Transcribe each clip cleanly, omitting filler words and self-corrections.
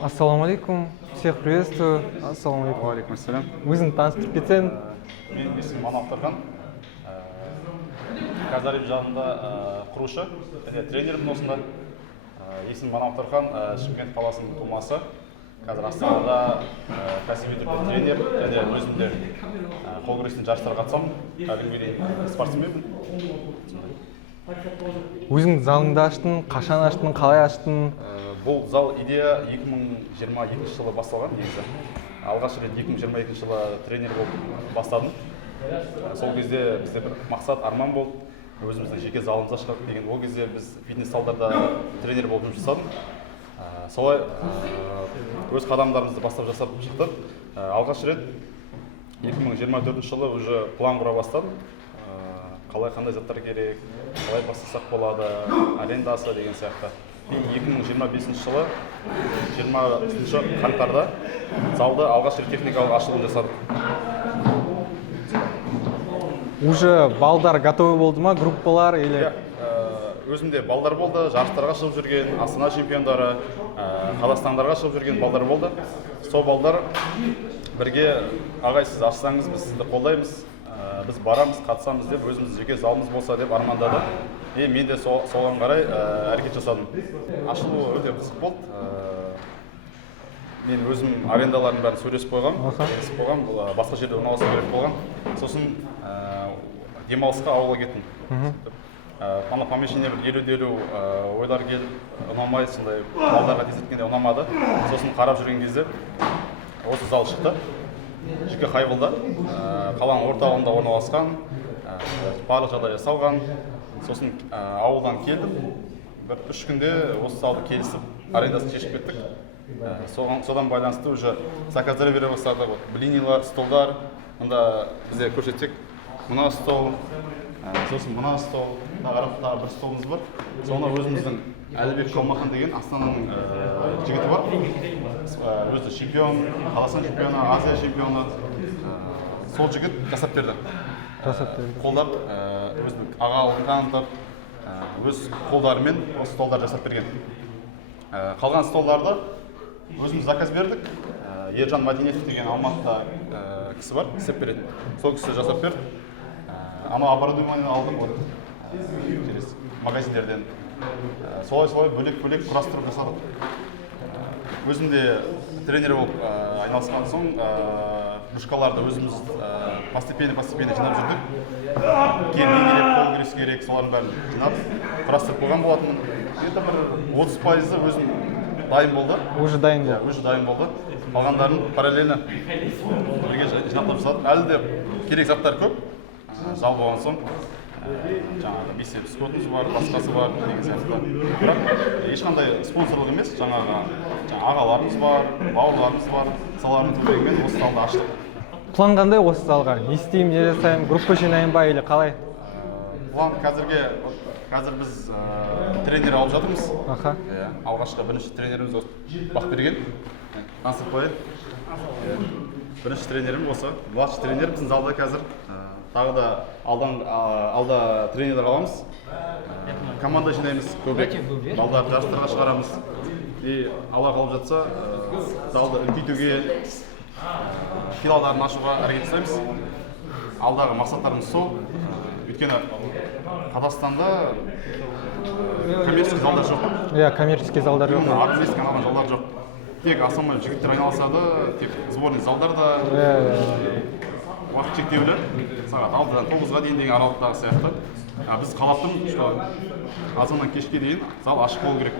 Ассаламу алейкум, всех приветствую. Ассаламу алейкум. Алейкум ассалям. Өзіңді таныстырып кетсең. Менің есімім Манап Тархан. Казариб жағында құрушы, тренермін осында. Есімім Манап Тархан, Шымкент қаласының тумасы. Қазір Астанада кәсіби түрде тренер, және өзімде қол күрестен жарыстарға қатысамын. Әлі дейін спортсменмін. Өзіңді залыңды аштың, қашан аштың, қалай аштың? Бұл зал идея 2022 жылы басталған негізі. Алғаш рет 2022 жылы тренер болып бастадым. Сол кезде бізде бір мақсат, арман болды. Өзіміздің жеке залымыз ашсақ деген. Ол кезде біз фитнес залдарда тренер болып жұмыс жасадым. Солай өз қадамдарымызды бастап жасап шықтық. Алғаш рет 2024 жылы уже план құра бастадым. Қалай қандай заттар керек, қалай бастасақ болады, арендасы деген сияқты. 2025 жылы 20 қаңтарда залды алғаш рет техникалық ашылым жасадық. Уже балдар готовы болды ма, группалар или? Өзімде балдар болды, жарыстарға шығып жүрген, Астана чемпиондары, Қазақстандарға шығып жүрген балдар болды. Сол балдар бірге ағай сіз ашсаңыз біз сізді қолдаймыз, біз барамыз, қатысамыз деп, өзіміз жеке залымыз болса деп армандады. Мен де соған қарай әрекет жасадым. Ашылуы өте қызық болды. Мен өзім арендалардың бәрін сөйлесіп қойғам, басқа жерде орналасу керек болған. Сосын демалысқа ауылға кеттім. Ана помещение бір елу-елу ойлар келіп, ұнамайды, сондай балдарға тезірткенде ұнамады. Сосын қарап жүрген кезде осы зал шықты. Жеке Хайвылда, қаланың орталығында орналасқан, барлық жағдай жасалған. Сосын ауылдан келдім, бір 3 күнде осы залды келісіп, арендасын шешіп кеттік. Содан байланысты уже заказдар бере бастадық. Блинилар, столдар, мұнда бізде көрсетсек, мына стол, сосын мына стол, тағы бір столымыз бар. Соны өзіміздің Әлібек Қалмахан деген Астананың жігіті бар. Өзі чемпион, Қазақстан чемпионы, Азия чемпионы. Сол жігіт жасап берді. Қолдап, өзінің ағалығын танытып, өз қолдарымен осы столдар жасап берген. Қалған столдарды өзіміз заказ бердік. Ержан Мәдениетов деген Алматыда кісі бар, істеп береді. Сол кісі жасап берді. Ана оборудованиені алдым, магазиндерден. Солай бөлек-бөлек құрастырып жасадық. Өзімде тренер болып айналысқан соң, душкаларды өзіміз постепенно жинап жүрдік. Кейін не керек, қол күрес керек, солардың бәрін жинап, құрастырып қойған болатынмын. Где-то бір 30% өзім дайын болды. Уже дайын болды. Уже дайын болды. Қалғандарын параллельно бірге жинақтап жасадық. Әлі де керек заттар көп. Зал болған соң, жаңағы бисеп скотымыз бар, басқасы бар деген сияқты. Бірақ ешқандай спонсорлық емес, жаңағы ағаларымыз бар, бауырларымыз бар, саларының көмегімен осы залды аштық. План қандай осы залға? Не істеймін, не жасаймын, группа жинайын ба или қалай? План қазір біз тренер алып жатырмыз. Алғашқы бірінші тренеріміз Бақберген. Таныстырып қояйын. Бірінші тренерім осы. Младший тренер біздің залда қазір. Тағы да алда тренерлер аламыз. Команда жинаймыз көбірек. Балдарды жарыстарға шығарамыз. Алла қалып жатса, залды үлкейтуге, филиалдарын ашуға әрекет жасаймыз. Алдағы мақсаттарымыз сол. Өйткені Қазақстанда коммерческий залдар жоқ. Коммерческий залдар жоқ. Армейский арналған залдар жоқ. Тек основной жігіттер айналысады, тек сборный залдарда. Уақыт шектеулі, сағат 6-дан 9-ға дейін деген аралықтағы сияқты. Біз қалаптым, азаннан кешке дейін зал ашық болу керек.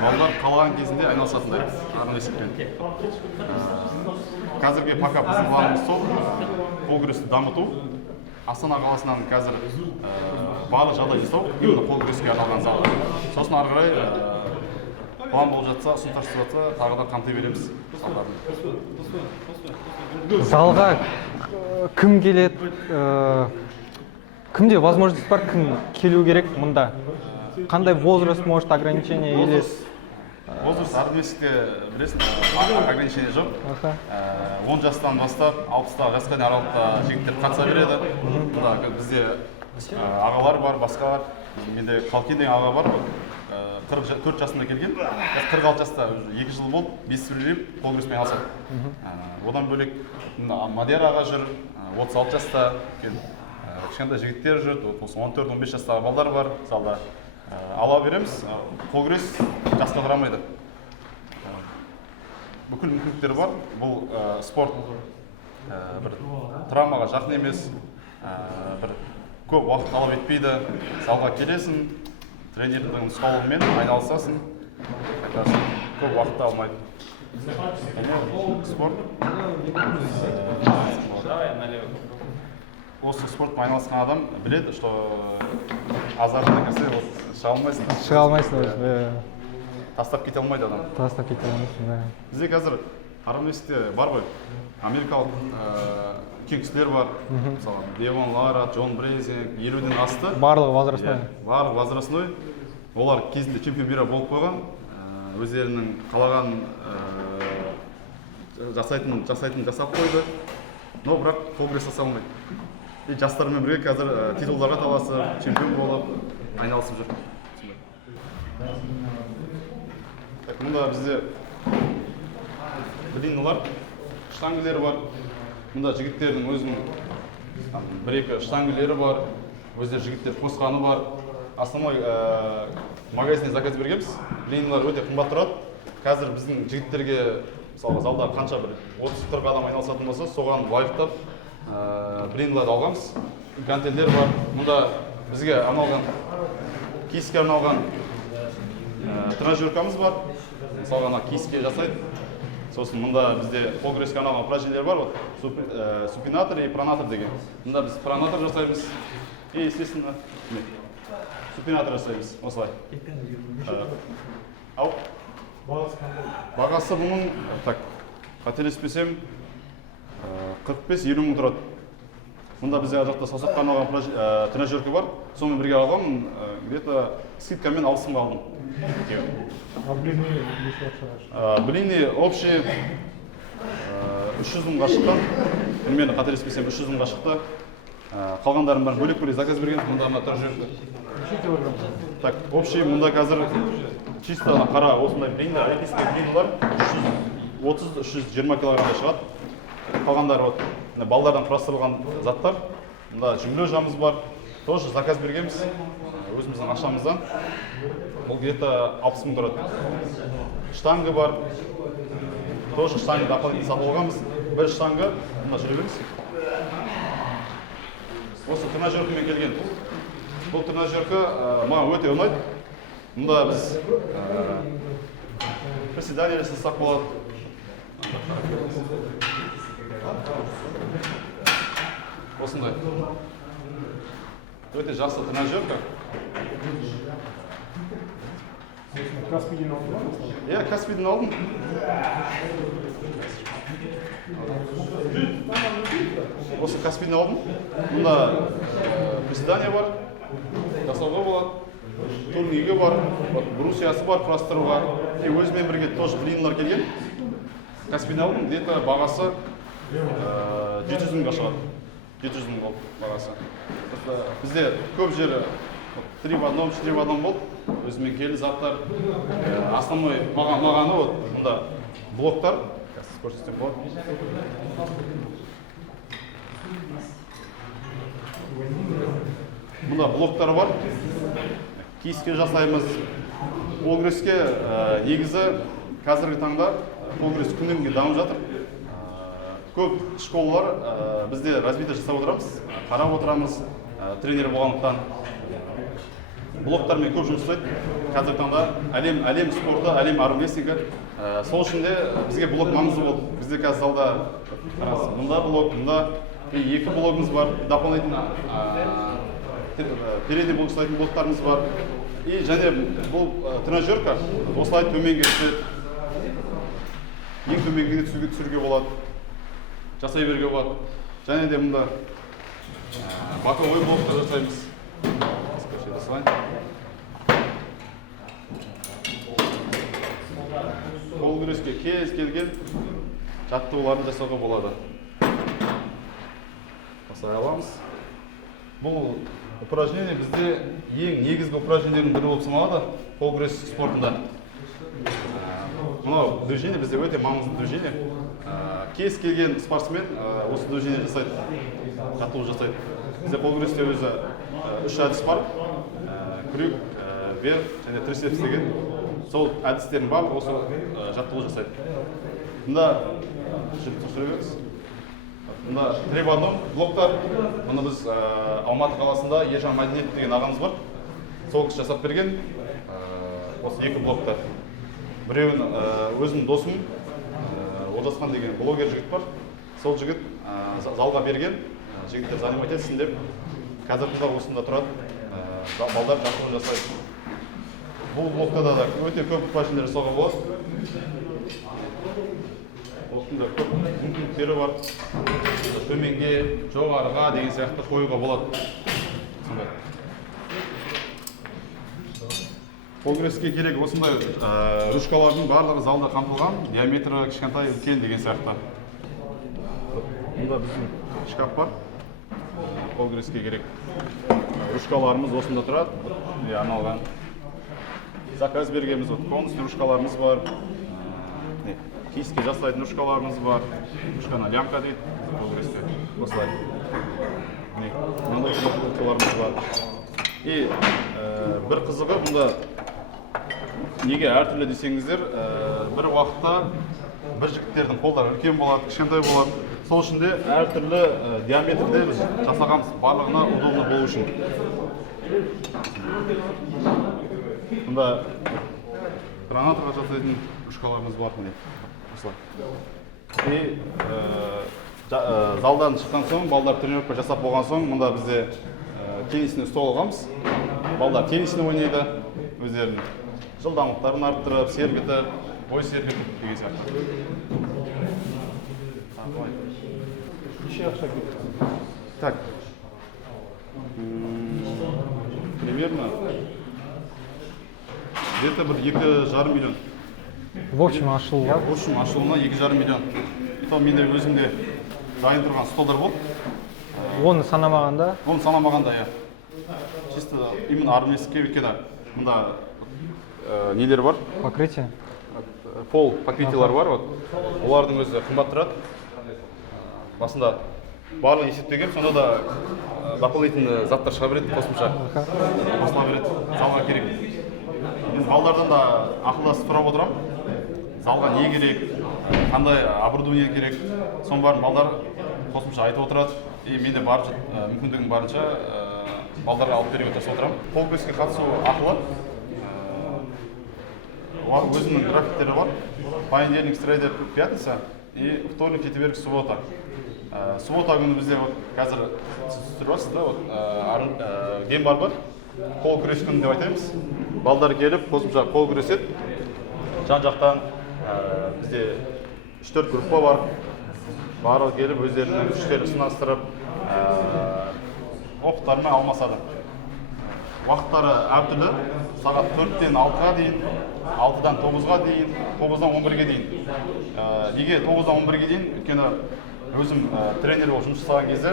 Балалар қалаған кезінде айналысатындай, армейскімен. Қазірге пока біздің планымыз сол, қол күресті дамыту. Астана қаласынан қазір барлық жағдай жасау, қол күреске арналған зал. Сосын ары қарай план болып жатса, ұсыныстар түсіп жатса, тағы да қамти береміз залдарды. Залға кім келеді? Кімде возможность бар, кім келу керек мұнда? Қандай возраст, может, ограничение или? Возраст армейскте білесің, ограничение жоқ. 10 жастан бастап 60 жасқа дейін аралықта жігіттер қатыса береді. Бізде ағалар бар, басқа бар. Менде Қалкен деген аға бар. 44 жасында келген, 46 жаста 2 жыл болды, 5 сөйлеп қол күреспен айналысады. Одан бөлек Мадияр аға жүр, 36 жаста, кішкентай жігіттер жүр, 14-15 жастағы балдар бар, залда ала береміз, қол күрес жасқа қарамайды. Бүкіл мүмкіндіктері бар. Бұл спорт бір травмаға жақын емес, бір көп уақыт талап етпейді. Залға келесің, тренердің нұсқауымен айналысасың, көп уақыт алмайды. Спорт. Осы спортпен айналысқан адам біледі, что азартный нәрсе шыға алмайсың. Шыға алмайсың. Тастап кете алмайды адам. Тастап кете алмайсың, да. Бізде қазір Араместе бар ғой, америкалық үлкен кісілер бар, мысалы Девон Лара, Джон Брейзинг, 50-ден асты. Барлығы возрастной. Барлығы возрастной. Олар кезінде чемпион мира болып қойған, өздерінің қалаған жасап қойды, но бірақ прогресс жасай алмайды. И жастармен бірге қазір титулдарға таласып, чемпион болып айналысып жүр. Мұнда бізде блинлар, штангілер бар. Мұнда жігіттердің өзінің бір-екі штангілері бар. Өздер жігіттер қосқаны бар. Основной магазинде заказ бергенбіз. Блинлар өте қымбат тұрады. Қазір біздің жігіттерге, мысалы залда қанша бір 30-40 адам айналысатын болса, соған лайықтап блинларды алғанбыз. Гантельдер бар. Мұнда бізге арналған, киіске арналған тренажеркамыз бар. Мысалға киіске жасайды. Сосын мұнда бізде қол күреске арналған упражнениелер бар, супинатор и пронатор деген. Мұнда біз пронатор жасаймыз и, естественно, супинатор жасаймыз, осылай. Ау? Бағасы бұның, қателеспесем, 45-50 мың тұрады. Мұнда бізде жақта саусаққа арналған тренажерка бар. Сонымен бірге алғам, где-то скидкамен 60 мыңға алдым. А блины неше ақшаға? Блины общий 300 мыңға шыққан. Примерно қателеспесем 300 мыңға шықты. Қалғандарын бәрін бөлек-бөлек заказ берген. Мұнда мына тренажерка. Неше килограмм? Так, общий мұнда қазір чисто қара осындай блиндар, олимпийский блиндар 330-320 килограммда шығады. Қалғандары балдардан құрастырылған заттар. Мұнда жүмле жамыз бар. Тоже заказ бергенбіз. Өзіміздің ақшамыздан. Бұл где-то 60 мың тұрады. Штанга бар. Тоже штанга дополнительно сатып алғанбыз. Бір штанга, мұнда жүре беріңіз. Осы тренажеркамен келген. Бұл тренажерка маған өте ұнайды. Мұнда біз приседания жасасақ болады. Осындай. Өте жақсы тренажерка. Каспийден алдың ба? Иә, Каспийден алдым. Осы Каспийден алдым. Мұнда приседания бар, жасауға болады, турнигі бар, брусьясы бар құрастыруға. И өзімен бірге тоже блинлар келген. Каспийден алдым, где-то бағасы 700 мыңға шығады. 700 мың болды бағасы. Бізде көп жері 3 в 1, 4 в 1 болды. Өзімен келі заттар. Основной мағаны мұнда блоктар. Көрсетсем болады. Мұнда блоктар бар. Киіске жасаймыз. Қол күреске негізі қазіргі таңда қол күрес күннен күнге дамып жатыр. Көп школалар бізде развитие жасап отырамыз, қарап отырамыз, тренер болғандықтан. Блоктармен көп жұмыс жасайды. Қазіргі таңда әлем спорты, әлем армрестлингі. Сол үшін де бізге блок маңызды болды. Бізде қазір залда мұнда блок, мұнда 2 блогымыз бар, дополнительно передний блок ұстайтын блоктарымыз бар. И және бұл тренажерка осылай төменге түседі. Ең төменге түсіруге болады. Жасай беруге болады. Және де мұнда боковой блоктар жасаймыз. Қол күреске кез келген жаттығуларды жасауға болады. Осылай аламыз. Бұл упражнение бізде ең негізгі упражнениелердің бірі болып саналады қол күрес спортында. Мынау движение бізде өте маңызды движение. Кез келген спортсмен осы движение жасайды, жаттығу жасайды. Бізде қол күресте өзі 3 әдіс бар. Крюк, вер және трицепс деген. Сол әдістердің барлығы осы жаттығу жасайды. Мұнда Мында трибандом блоктар. Мұны біз Алматы қаласында Ержан Мәдениет деген ағамыз бар. Сол кісі жасап берген осы 2 блоктар. Біреуін өзім досым Олжасхан деген блогер жігіт бар. Сол жігіт залға берген, жігіттер занимать етсін деп, қазір қыздар осында тұрады, балдар жаттығу жасайды. Бұл блоктада да өте көп упражнениелер жасауға болады. Осында көп мүмкіндіктері бар. Төменге, жоғарыға деген сияқты қоюға болады. Қол күреске керек осындай ручкалардың барлығы залда қамтылған, диаметрі кішкентай, үлкен деген сияқты. Мұнда біздің шкаф бар. Қол күреске керек ручкаларымыз осында тұрады. Арналған заказ бергеніміз полностью ручкаларымыз бар. Киіске жасайтын ручкаларымыз бар. Ручканы лямка дейді қол күресте. Осылай. Мынандай ручкаларымыз бар. И бір қызығы бұнда неге әртүрлі десеңіздер, бір уақытта бір жігіттердің қолдары үлкен болады, кішкентай болады. Сол үшін де әртүрлі диаметрде біз жасағанбыз, барлығына удобно болу үшін. Бұнда гранатаға жасайтын ручкаларымыз бар. И залдан шыққан соң, балдар тренировка жасап болған соң, мұнда бізде теннисный стол алғанбыз. Балдар теннисini ойнайды, өздерінің жылдамдықтарын арттырып, сергітіп, ой сергітіп деген сияқты. Неше ақша кетті? Так. Примерно где-то бір 2,5 миллион. В общем, ашылуға? В общем, ашылуына 2,5 миллион. То менде өзімде дайын тұрған столдар болды. Оны санамағанда? Оны санамағанда, я. Чисто именно армейский өйткені мұнда нелер бар? Покрытие? Пол покрытиялар бар. Олардың өзі қымбат тұрады. Басында барлығын есептеген, сонда да дополнительный заттар шыға береді, қосымша. Қосыла береді, залға керек. Мен балдардан да ақылдасып сұрап отырам. Залға не керек, қандай оборудование керек. Соның барын балдар қосымша айтып отырады. И мен де мүмкіндігім барынша балдарға алып беруге тырысып отырамын. Қол күреске қатысу ақылы. Өзінің графиктері бар. Понедельник, среда, пятница и вторник, четверг, суббота. Суббота күні бізде қазір түсіресіз да, гейм бар бар. Қол күрес күні деп айтаймыз. Балдар келіп, қосымша қол күреседі. Жан-жақтан бізде 3-4 группа бар. Барлығы келіп, өздерінің күштерін сынастырып, опыттарымен алмасады. Уақыттары әртүрлі. Сағат 4-тен 6-ға дейін, 6-дан 9-ға дейін, 9-дан 11-ге дейін. Неге 9-дан 11-ге дейін? Өйткені өзім тренер болып жұмыс жасаған кезде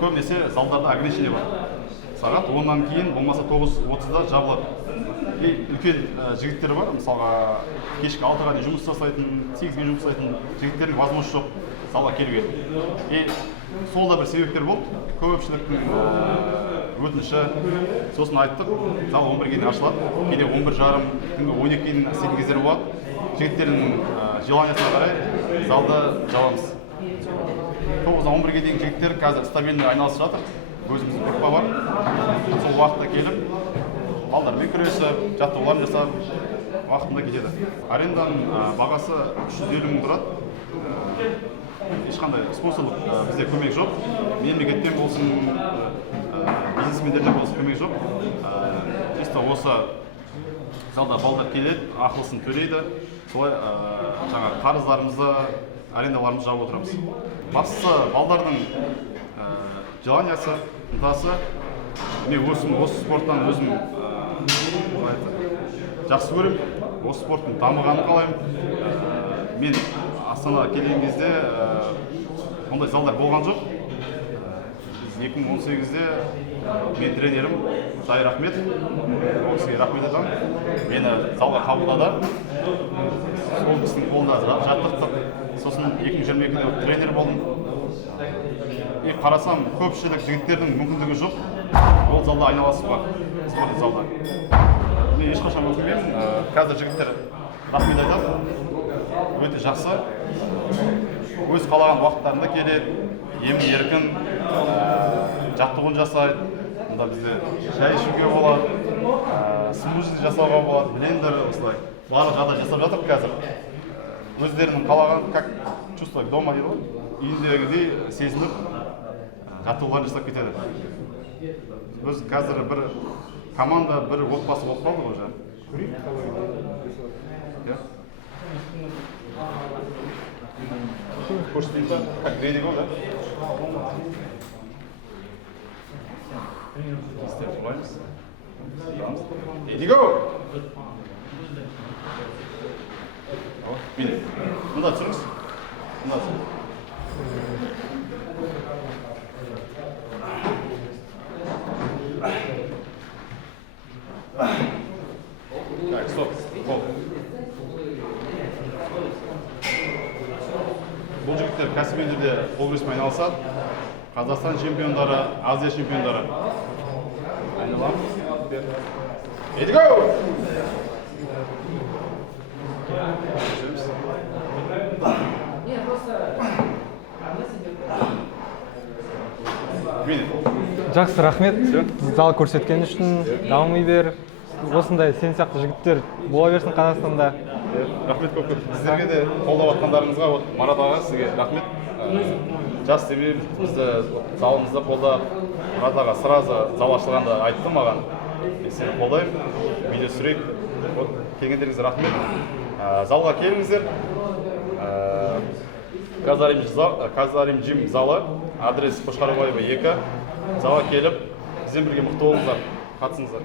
көбінесе залдарда ограничение бар. Сағат 10-нан кейін, болмаса 9:30-да жабылады. Үлкен жігіттер бар, мысалға кешкі 6-ға дейін жұмыс жасайтын, 8-ге жұмыс жасайтын жігіттердің возможности жоқ залға келуге. Сол да бір себептер болды. Көпшіліктің өтініші. Сосын айттық, зал 11-ге дейін ашылады. Кейде 11:30, түнгі 12-ге дейін істейтін кездер болады. Жігіттердің желаниясына қарай залды жабамыз. 9-дан 11-ге дейін жігіттер қазір стабильный айналысып жатыр. Өзіміздің группа бар. Сол уақытта келіп, балдармен күресіп, жаттығуларын жасап, уақытында кетеді. Аренданың бағасы 350 мың тұрады. Ешқандай спонсорлық бізде көмек жоқ. Мемлекеттен болсын, бизнесмендерден болсын көмек жоқ. Чисто осы залда балдар келеді, ақылысын төлейді. Солай қарыздарымызды, арендаларымызды жауып отырамыз. Бастысы балдардың желаниясы, ынтасы. Мен осы спорттан өзім жақсы көрем. Осы спорттың дамығанын қалаймын. Мен Астанаға келген кезде ондай залдар болған жоқ. 2018-де мен тренерім Сайыр Ахмет, ол кісіге рахмет айтамын. Мені залға қабылдады. Сол кісінің қолында жаттықтық. Сосын 2022-де тренер болдым. Қарасам, көпшілік жігіттердің мүмкіндігі жоқ. Ол залда айналасы бар, спорт залда. Мен ешқашан өкінбеймін. Қазір жігіттер рахмет айтады. Өте жақсы. Өз қалаған уақыттарында келеді, емін-еркін жаттығуын жасайды. Мұнда бізде шай ішуге болады, смузи жасауға болады, блендер, осылай. Барлық жағдай жасап жатыр қазір. Өздерінің қалаған, как чувствовать дома дейді ғой, үйіндегідей сезініп, жаттығуларын жасап кетеді. Өз қазір бір команда, бір отбасы болып қалды ғой жаңа. Көрсетейін ба? Как тренинг ғой, да? İster turlayız. Ready go! Bin. Bunu da açınız. Bunu da açın. Так, стоп. Қол. Бұл жігіттер кәсіби өнерде қол күреспен айналысады. Қазақстан чемпиондары, Азия чемпиондары. Айналам. Ready go! Жақсы, рахмет. Зал көрсеткен үшін дами бер. Осындай сен сияқты жігіттер бола берсін Қазақстанда. Рахмет көп. Сіздерге де қолдап жатқандарыңызға, Марат аға, сізге рахмет. Жас демей, бізді залымызда қолдап, Марат аға сразу зал ашылғанда айтты маған. Мен сені қолдаймын, видео түсірейік. Келгендеріңізге рахмет. Залға келіңіздер. Казарим Джим залы, адрес Қошқарбаева 2. Залға келіп, бізбен бірге мықты болыңыздар, қатысыңыздар.